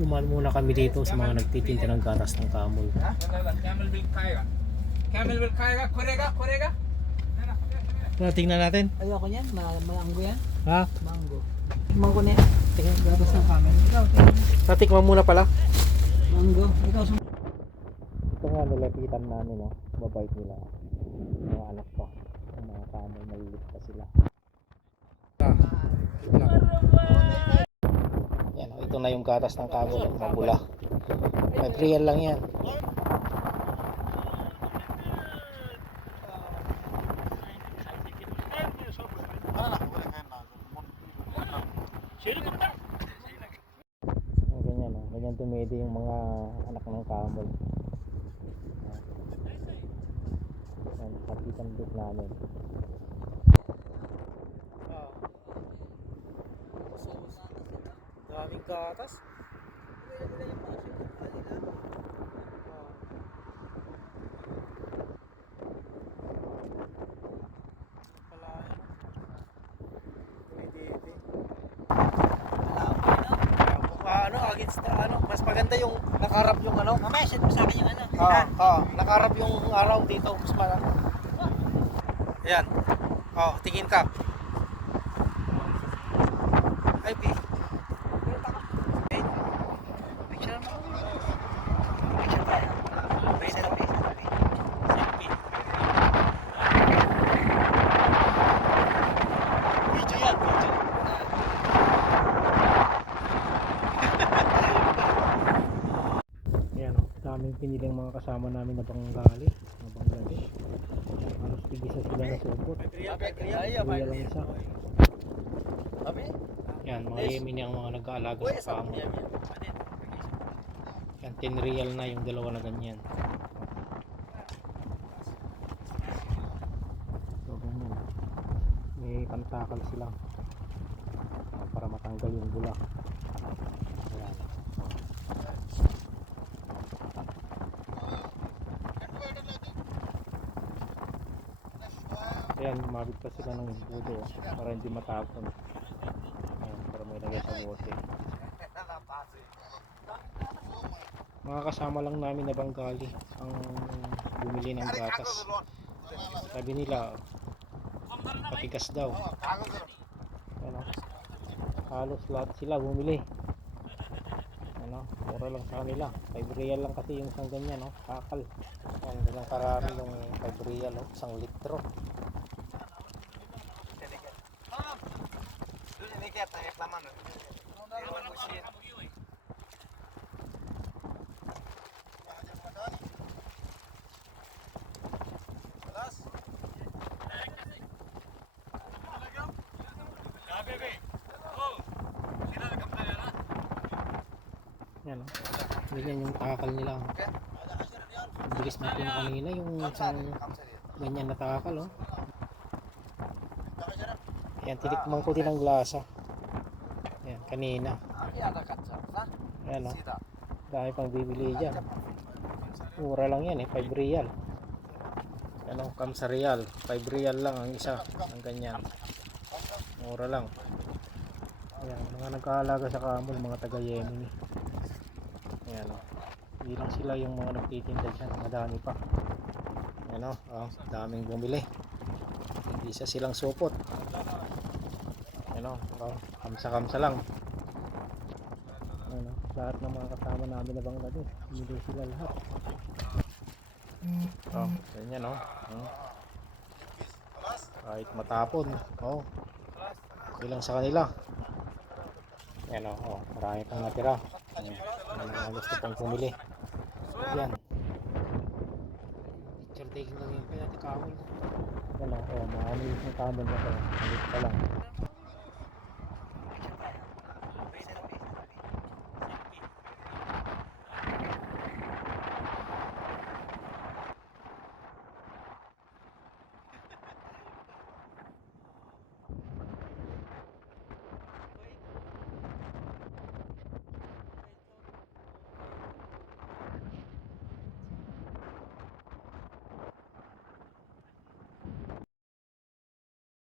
Dumaan muna kami dito sa mga nagtitinda ng gatas ng kamol. Camel milk खाएगा camel milk खाएगा खोरेगा खोरेगा Tingnan natin. Ayoko niyan, mango yan. Ha? Mango. Mango na yan. Tingnan, gatas ng kamen. Ikaw, tingnan. Tatikman muna pala. Mango. Ikaw, Ito nga nilapitan namin, no? Babait nila. Mga anak pa. Ang mga kamol, malilit pa sila. Yan, ito na yung gatas ng kamol. Mabula. 5 real lang yan. Ganyan, no? Ganyan tumedi yung mga anak ng kamol. Yan, kapitan bit namin. Daming gatas. Ano, against ano, mas maganda yung nakaharap yung ano. mamaya, set mo sa akin yung ano. Nakaharap yung araw dito, mas maganda. Ayan. Tingin ka. Ay, B. Picture mo. Picture tayo. Selfie. Video yan, video. Ayan, daming piniling mga kasama namin na Bengali, na Bangladesh. Halos tigisa sila na supot. Kuya lang isa. Yan, mga Yemen ang mga nag-aalaga sa kamo. Yan, 10 real na yung dalawa na ganyan. So, ganyan. May pantakal sila. Para matanggal yung bulak. Ayan. Ayan, mabit pa sila ng budo para hindi matapon. Ayan, para may lagay sa bote. Mga kasama lang namin na Bengali ang bumili ng gatas. Sabi nila patigas daw. Ano, halos lahat sila bumili. Ano, mura lang sa kanila. 5 real lang kasi yung isang ganyan, no? Kakal. Yan, bilang karami yung 5 real, no? 1 litro. Yan, no? Ganyan yung takal nila. Ang bilis na po na kanina yung isang ganyan na takal, oh. Yan, tinikman ko din ang glasa. Yan, kanina. Yan, oh. Dami pang bibili dyan. Mura lang yan, 5 real. Ano, kamsa real. 5 real lang ang isa. Ang ganyan. Mura lang. Ayan, mga nag-aalaga sa kamol, mga taga-Yemen. Ayan, oh. Hindi lang sila yung mga nagtitinda dyan. Madami pa. Ayan, oh. Daming bumili. Isa silang supot. Ayan, oh. Kamsa-kamsa lang. Ayan, oh. Lahat ng mga kasama namin na Bangladesh, bumili sila lahat. Ganyan, oh. Kahit matapon, oh. Okay lang sa kanila. Ayan, oh. Marami pang natira. Ang gusto pang pumili. Yan. Picture taking lang yung kaya kamol. Ayan, oh. Maamil yung kamol na ito. Malit pa lang.